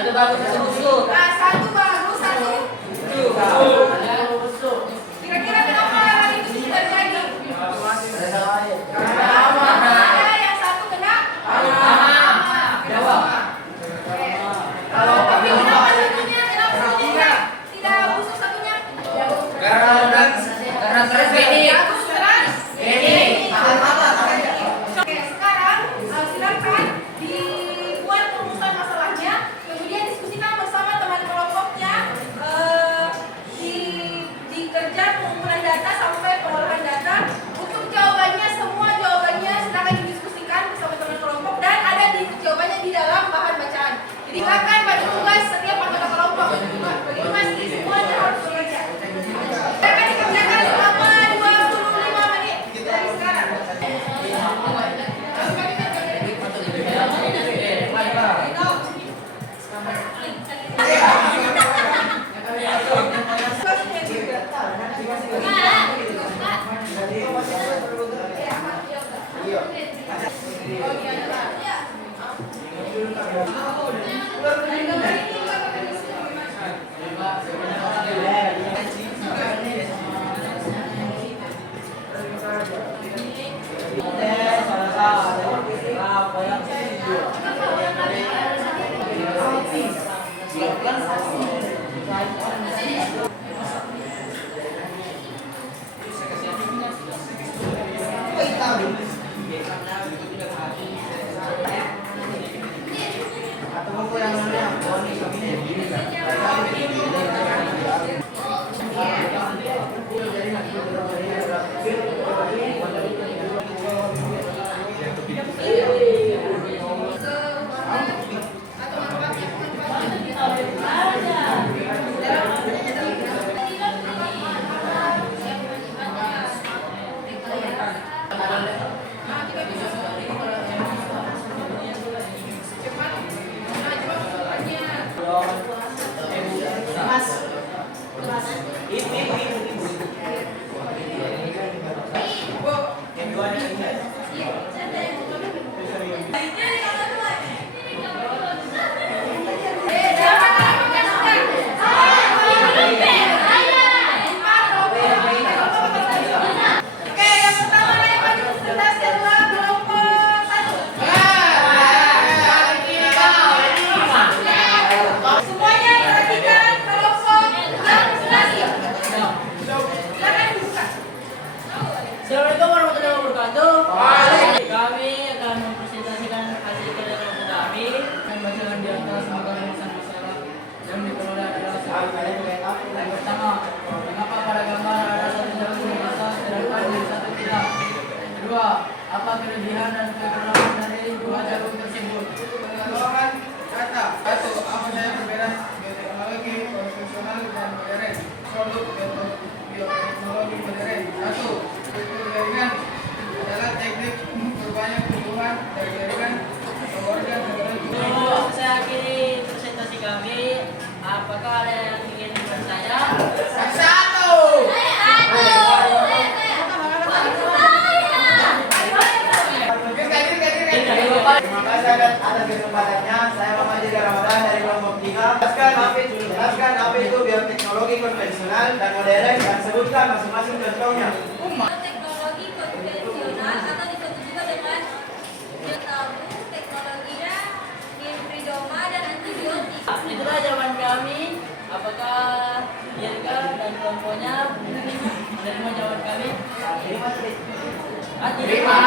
Ada bagus busuk. Satu bagus, satu. Kira-kira kenapa hal itu bisa terjadi? Ada yang satu kena. Tapi kenapa satunya? Kenapa satunya tidak busuk satunya? Karena stres ini. Bagus keras. Oke, sekarang silakan dibuat rumusan masalahnya, kemudian diskusikan bersama teman kelompoknya, dikerja pengumpulan data sampai pengolahan data. Untuk jawabannya, semua jawabannya silakan didiskusikan bersama teman kelompok dan ada di jawabannya di dalam bahan bacaan. Jadi silakan bagi tugas setiap anggota kelompok. Bagi tugas ini semuanya harus bekerja. Akan dikerjakan selama 25 menit dari sekarang. Assalamualaikum warahmatullahi wabarakatuh. Kami akan mempresentasikan hasil kerja kelompok kami dan bacaan di atas semoga rumusan masalah yang diperoleh adalah sebagai berikut. Yang pertama, mengapa pada gambar ada satu jalur bahasa sedangkan di satu tidak? Yang kedua, apa kelebihan dan kekurangan dari dua jalur tersebut? Pengetahuan data. Satu, apa saja perbedaan bioteknologi konvensional dan modern? Produk bioteknologi modern. Satu, jaringan adalah teknik berbanyak hubungan dari jaringan organ tertentu. Saya akhiri presentasi kami. Apakah ada yang ingin bertanya? Satu. Terima kasih atas kesempatannya. Saya Muhammad Jika Ramadan dari kelompok 3. Jelaskan apa itu bioteknologi konvensional dan modern dan sebutkan masing-masing contohnya. Teknologi konvensional atau disebut juga dengan biotabu, teknologinya hibridoma dan antibiotik. Itulah jawaban kami. Apakah Yerga dan kelompoknya menerima jawaban kami? Terima.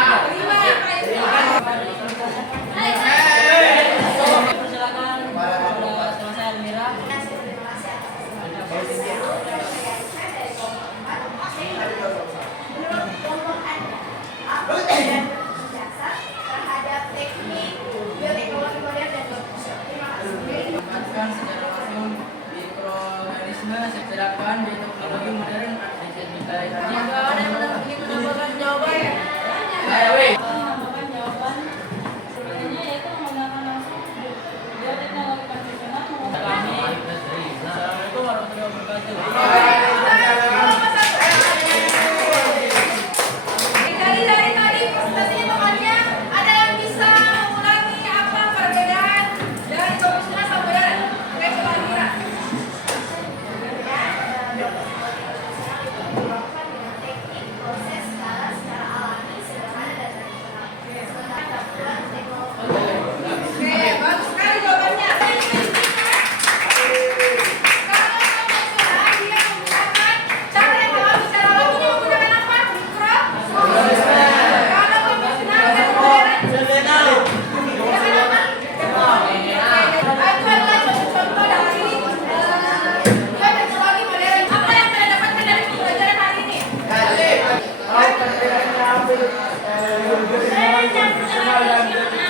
Persilakan sudah selesai Almira. Terhadap teknik bioteknologi modern dan konvensional. Menggunakan secara langsung mikroorganisme sedangkan bioteknologi modern dicintai. Jika ada yang ingin menambahkan jawaban, menambahkan jawaban sebenarnya yaitu menggunakan langsung bioteknologi konvensional. Kami. Assalamualaikum warahmatullahi wabarakatuh. Dari tadi presentasinya pokoknya ada yang bisa mengulangi apa perbedaan dari konvensional sama modern? bioteknologi konvensional dan bioteknologi